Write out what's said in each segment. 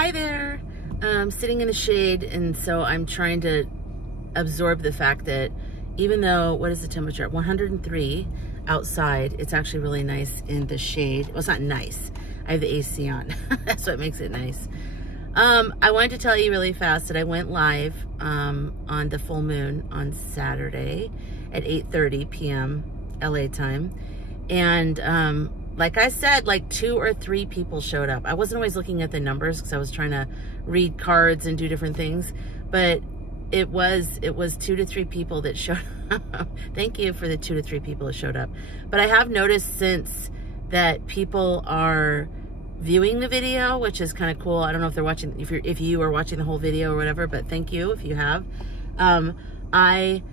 Hi there. I'm sitting in the shade, and so I'm trying to absorb the fact that even though, what is the temperature? 103 outside, it's actually really nice in the shade. Well, it's not nice. I have the AC on. That's what makes it nice. I wanted to tell you really fast that I went live on the full moon on Saturday at 8:30 p.m. LA time. And like I said, like 2 or 3 people showed up. I wasn't always looking at the numbers because I was trying to read cards and do different things, but it was 2 to 3 people that showed up. Thank you for the 2 to 3 people that showed up. But I have noticed since that people are viewing the video, which is kind of cool. I don't know if they're watching, if you are watching the whole video or whatever, but thank you if you have. I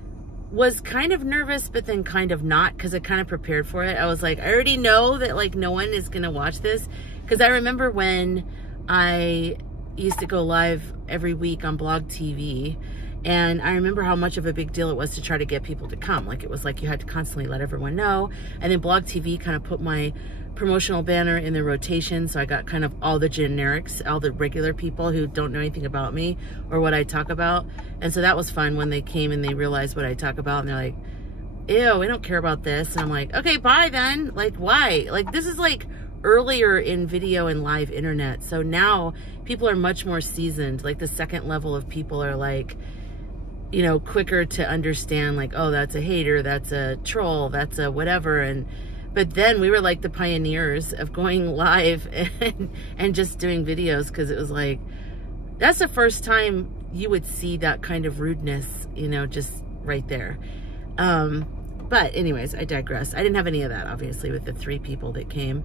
was kind of nervous, but then kind of not, because I kind of prepared for it. I was like, I already know that like no one is gonna watch this, because I remember when I used to go live every week on Blog TV, and I remember how much of a big deal it was to try to get people to come. Like, it was like you had to constantly let everyone know. And then Blog TV kind of put my promotional banner in the rotation, so I got kind of all the generics, all the regular people who don't know anything about me or what I talk about. And so that was fun when they came and they realized what I talk about, and they're like, ew, we don't care about this. And I'm like, okay, bye then. Like, why? Like, this is like earlier in video and live internet. So now people are much more seasoned. Like, the second level of people are like, you know, quicker to understand, like, oh, that's a hater, that's a troll, that's a whatever. But then we were like the pioneers of going live and just doing videos, because it was like, that's the first time you would see that kind of rudeness, you know, just right there. But anyways, I digress. I didn't have any of that, obviously, with the 3 people that came.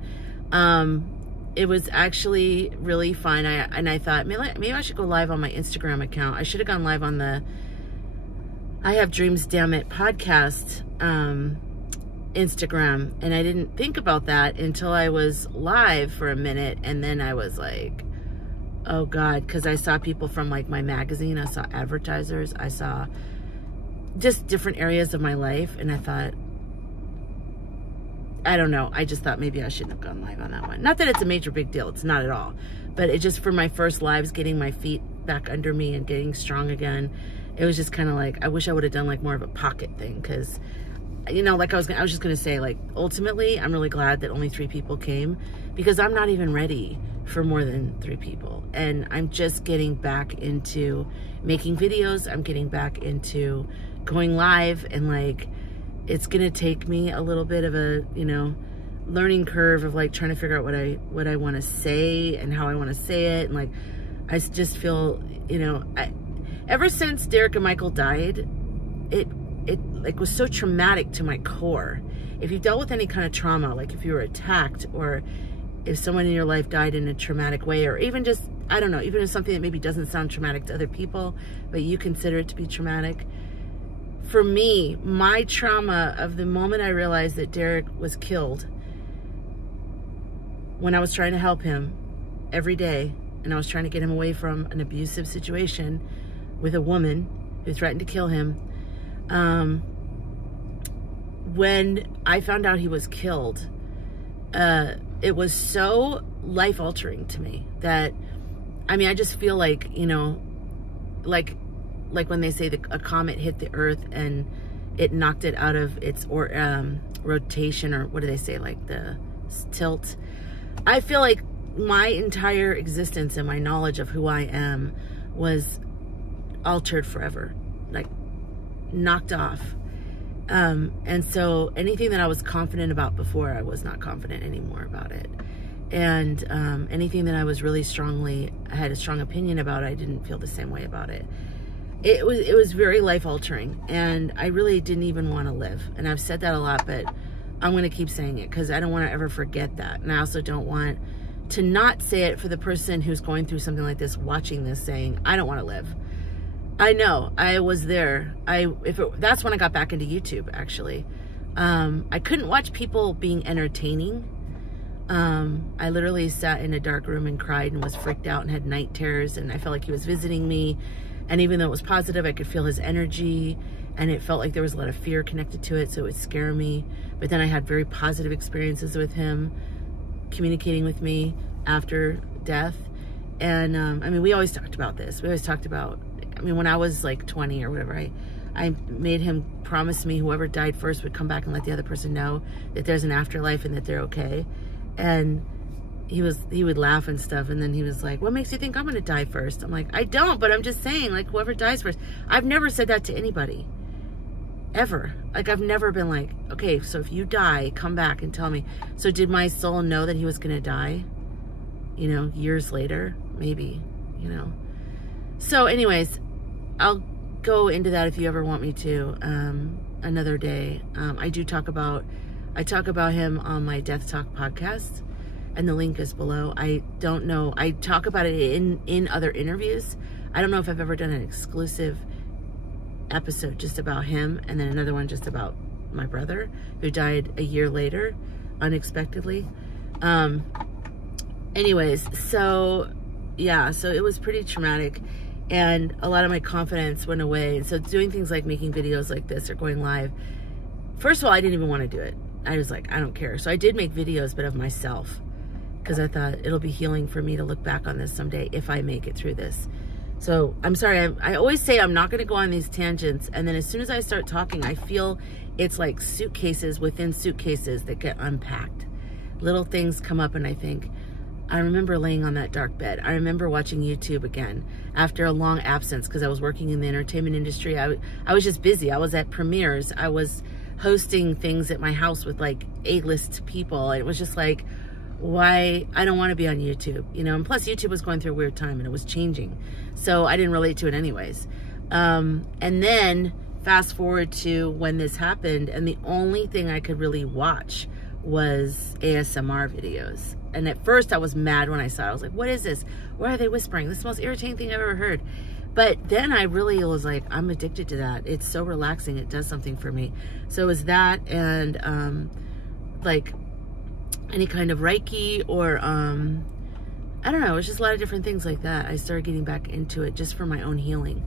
It was actually really fun. I thought, maybe I should go live on my Instagram account. I should have gone live on the I Have Dreams, DAMMIT podcast Instagram, and I didn't think about that until I was live for a minute, and then I was like, oh God, because I saw people from like my magazine, I saw advertisers, I saw just different areas of my life, and I thought, I don't know, I just thought maybe I shouldn't have gone live on that one. Not that it's a major big deal, it's not at all, but it just, for my first lives, getting my feet back under me and getting strong again, it was just kind of like, I wish I would have done like more of a pocket thing, because, you know, like I was just gonna say, like, ultimately, I'm really glad that only 3 people came, because I'm not even ready for more than 3 people. And I'm just getting back into making videos. I'm getting back into going live, and like, it's gonna take me a little bit of a, you know, learning curve of like trying to figure out what I want to say and how I want to say it. And like, I just feel, you know, ever since Derek and Michael died, it like was so traumatic to my core. If you've dealt with any kind of trauma, like if you were attacked, or if someone in your life died in a traumatic way, or even just, I don't know, even if something that maybe doesn't sound traumatic to other people, but you consider it to be traumatic. For me, my trauma of the moment I realized that Derek was killed, when I was trying to help him every day, and I was trying to get him away from an abusive situation with a woman who threatened to kill him, when I found out he was killed, it was so life-altering to me that, I mean, I just feel like, you know, like when they say a comet hit the earth and it knocked it out of its rotation, or what do they say, like the tilt. I feel like my entire existence and my knowledge of who I am was altered forever, like knocked off. And so anything that I was confident about before, I was not confident anymore about it. And anything that I was really I had a strong opinion about, I didn't feel the same way about it. It was very life altering, and I really didn't even want to live. And I've said that a lot, but I'm going to keep saying it, because I don't want to ever forget that. And I also don't want to not say it for the person who's going through something like this, watching this, saying, I don't want to live. I know, I was there. That's when I got back into YouTube, actually. I couldn't watch people being entertaining. I literally sat in a dark room and cried and was freaked out and had night terrors, and I felt like he was visiting me. And even though it was positive, I could feel his energy, and it felt like there was a lot of fear connected to it, so it would scare me. But then I had very positive experiences with him, communicating with me after death. And I mean, we always talked about this. We always talked about, I mean, when I was like 20 or whatever, I made him promise me whoever died first would come back and let the other person know that there's an afterlife and that they're okay. And he would laugh and stuff, and then he was like, what makes you think I'm gonna die first? I'm like, I don't, but I'm just saying, like, whoever dies first. I've never said that to anybody, ever. Like, I've never been like, okay, so if you die, come back and tell me. So did my soul know that he was gonna die, you know, years later? Maybe, you know. So anyways, I'll go into that if you ever want me to, another day. I talk about him on my Death Talk podcast, and the link is below. I don't know, I talk about it in other interviews. I don't know if I've ever done an exclusive episode just about him, and then another one just about my brother, who died a year later, unexpectedly. Anyways, so yeah, so it was pretty traumatic, and a lot of my confidence went away. And so doing things like making videos like this or going live, first of all, I didn't even want to do it. I was like, I don't care. So I did make videos, but of myself, because I thought it'll be healing for me to look back on this someday if I make it through this. So I'm sorry, I always say I'm not going to go on these tangents, and then as soon as I start talking, I feel it's like suitcases within suitcases that get unpacked. Little things come up, and I think, I remember laying on that dark bed. I remember watching YouTube again after a long absence, because I was working in the entertainment industry. I was just busy. I was at premieres. I was hosting things at my house with like A-list people. And it was just like, why? I don't want to be on YouTube, you know? And plus YouTube was going through a weird time and it was changing. So I didn't relate to it anyways. And then fast forward to when this happened, and the only thing I could really watch was ASMR videos. And at first I was mad when I saw it. I was like, what is this? Why are they whispering? This is the most irritating thing I've ever heard. But then I really was like, I'm addicted to that. It's so relaxing. It does something for me. So it was that, and like any kind of Reiki, or I don't know, it was just a lot of different things like that. I started getting back into it just for my own healing,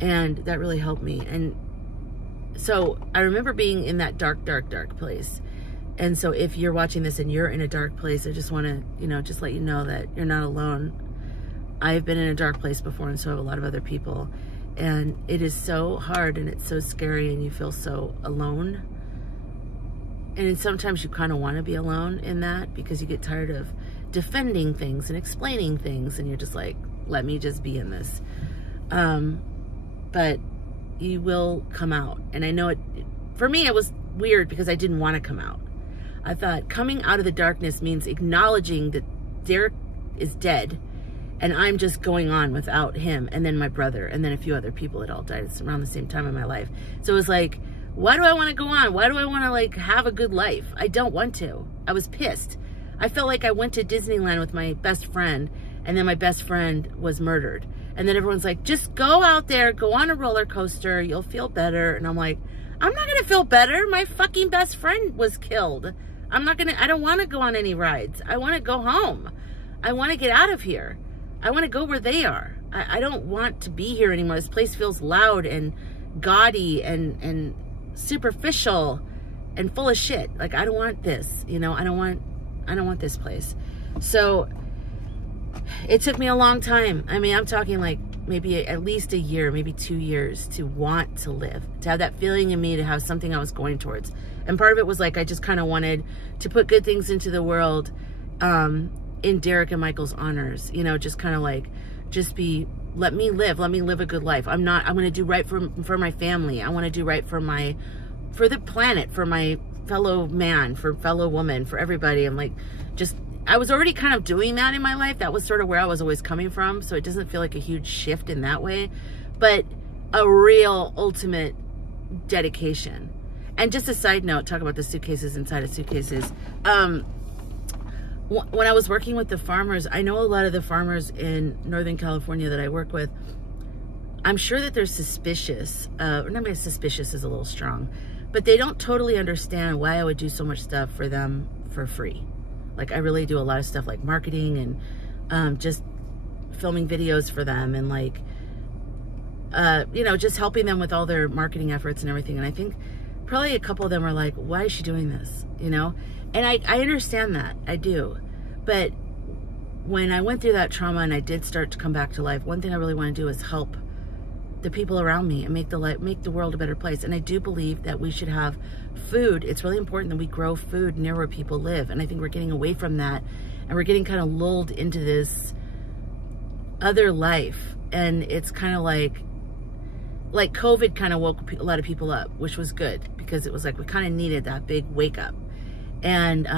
and that really helped me. And so I remember being in that dark place. And so if you're watching this and you're in a dark place, I just want to, you know, just let you know that you're not alone. I've been in a dark place before, and so have a lot of other people. And it is so hard, and it's so scary, and you feel so alone. And sometimes you kind of want to be alone in that, because you get tired of defending things and explaining things, and you're just like, let me just be in this. But you will come out. And I know it, for me, it was weird because I didn't want to come out. I thought coming out of the darkness means acknowledging that Derek is dead, and I'm just going on without him, and then my brother, and then a few other people that all died around the same time in my life. So it was like, why do I want to go on? Why do I want to like have a good life? I don't want to. I was pissed. I felt like I went to Disneyland with my best friend, and then my best friend was murdered. And then everyone's like, just go out there, go on a roller coaster, you'll feel better. And I'm like, I'm not going to feel better. My fucking best friend was killed. I don't want to go on any rides. I want to go home. I want to get out of here. I want to go where they are. I don't want to be here anymore. This place feels loud and gaudy and superficial and full of shit. Like, I don't want this, you know, I don't want this place. So it took me a long time. I mean, I'm talking like maybe at least a year, maybe 2 years to want to live, to have that feeling in me, to have something I was going towards. And part of it was like, I just kind of wanted to put good things into the world, in Derek and Michael's honors, you know, just kind of like, let me live a good life. I'm going to do right for my family. I want to do right for the planet, for my fellow man, for fellow woman, for everybody. I'm like, I was already kind of doing that in my life. That was sort of where I was always coming from. So it doesn't feel like a huge shift in that way, but a real ultimate dedication. And just a side note, talk about the suitcases inside of suitcases. When I was working with the farmers, I know a lot of the farmers in Northern California that I work with, I'm sure that they're suspicious. Or not maybe suspicious is a little strong, but they don't totally understand why I would do so much stuff for them for free. Like, I really do a lot of stuff like marketing and just filming videos for them, and like, you know, just helping them with all their marketing efforts and everything. And I think probably a couple of them are like, why is she doing this? You know? And I understand that, I do. But when I went through that trauma and I did start to come back to life, one thing I really want to do is help the people around me and make the world a better place. And I do believe that we should have food. It's really important that we grow food near where people live. And I think we're getting away from that, and we're getting kind of lulled into this other life. And it's kind of like COVID kind of woke a lot of people up, which was good, because it was like we kind of needed that big wake up. And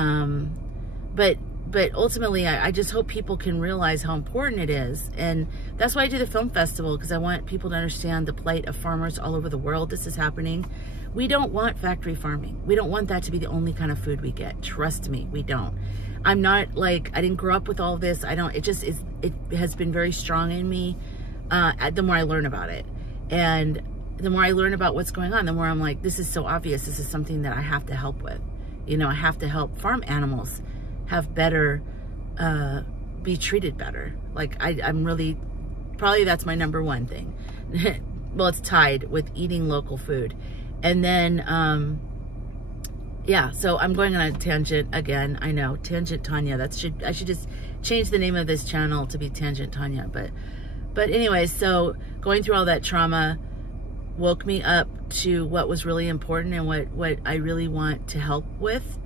but ultimately, I just hope people can realize how important it is. And that's why I do the film festival, because I want people to understand the plight of farmers all over the world. This is happening. We don't want factory farming. We don't want that to be the only kind of food we get. Trust me, we don't. I'm not like, I didn't grow up with all of this. It has been very strong in me the more I learn about it. And the more I learn about what's going on, the more I'm like, this is so obvious. This is something that I have to help with. You know, I have to help farm animals have better, be treated better. Like I'm really, probably that's my number one thing. Well, it's tied with eating local food. And then, yeah, so I'm going on a tangent again. I know, Tangent Tanya. I should just change the name of this channel to be Tangent Tanya. But anyway, so going through all that trauma woke me up to what was really important and what I really want to help with.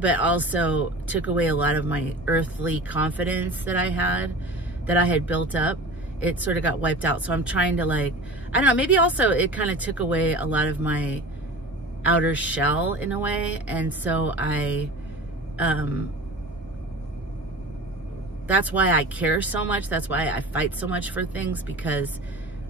But also took away a lot of my earthly confidence that I had built up. It sort of got wiped out. So I'm trying to, like, I don't know, maybe also it kind of took away a lot of my outer shell in a way. And so that's why I care so much. That's why I fight so much for things, because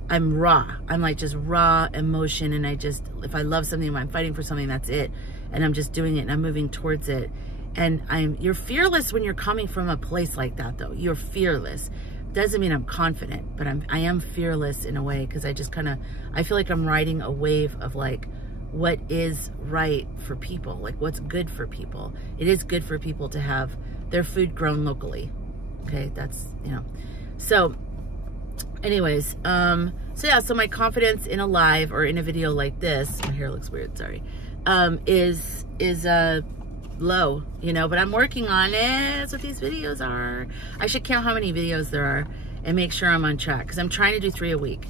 I'm raw. I'm like just raw emotion. And if I love something, if I'm fighting for something, that's it. And I'm just doing it and I'm moving towards it. And you're fearless when you're coming from a place like that, though. You're fearless. Doesn't mean I'm confident, but I am fearless in a way, because I feel like I'm riding a wave of like, what is right for people? Like, what's good for people? It is good for people to have their food grown locally. Okay, that's, you know. So anyways, so yeah, so my confidence in a live or in a video like this, my hair looks weird, sorry, is low, you know, but I'm working on it. That's what these videos are. I should count how many videos there are and make sure I'm on track, because I'm trying to do 3 a week.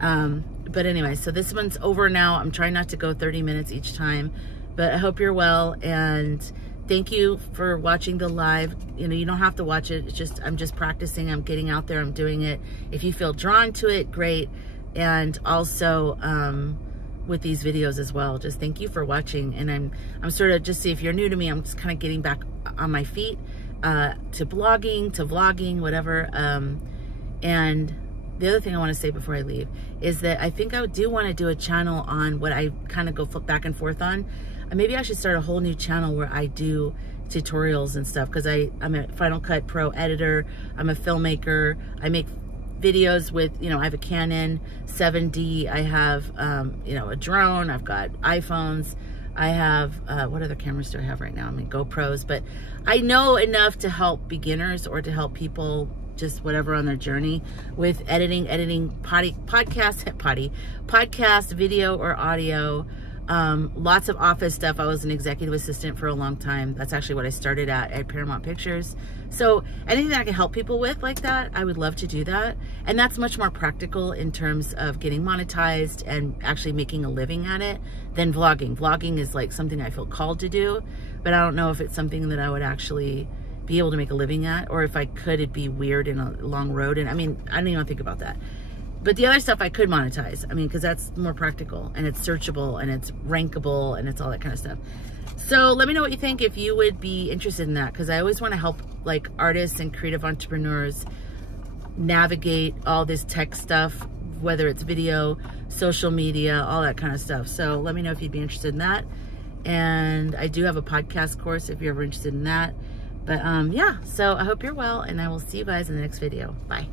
But anyway, so this one's over now. I'm trying not to go 30 minutes each time, but I hope you're well, and thank you for watching the live. You know, you don't have to watch it. It's just, I'm just practicing. I'm getting out there. I'm doing it. If you feel drawn to it, great. And also, with these videos as well, just thank you for watching. And I'm sort of, just see, if you're new to me, I'm just kind of getting back on my feet, to blogging, to vlogging, whatever. And the other thing I want to say before I leave is that I think I do want to do a channel on what I kind of go flip back and forth on. Maybe I should start a whole new channel where I do tutorials and stuff, because I'm a Final Cut Pro editor. I'm a filmmaker. I make videos with, you know, I have a Canon 7D. I have, you know, a drone. I've got iPhones. I have, what other cameras do I have right now? I mean, GoPros, but I know enough to help beginners or to help people just whatever on their journey with editing podcast, video or audio. Lots of office stuff. I was an executive assistant for a long time. That's actually what I started at Paramount Pictures. So anything that I can help people with like that, I would love to do that. And that's much more practical in terms of getting monetized and actually making a living at it than vlogging. Vlogging is like something I feel called to do, but I don't know if it's something that I would actually be able to make a living at, or if I could, it'd be weird and a long road. And I mean, I don't even think about that. But the other stuff I could monetize. I mean, because that's more practical and it's searchable and it's rankable and it's all that kind of stuff. So let me know what you think if you would be interested in that, because I always want to help like artists and creative entrepreneurs navigate all this tech stuff, whether it's video, social media, all that kind of stuff. So let me know if you'd be interested in that. And I do have a podcast course if you're ever interested in that. But yeah, so I hope you're well, and I will see you guys in the next video. Bye.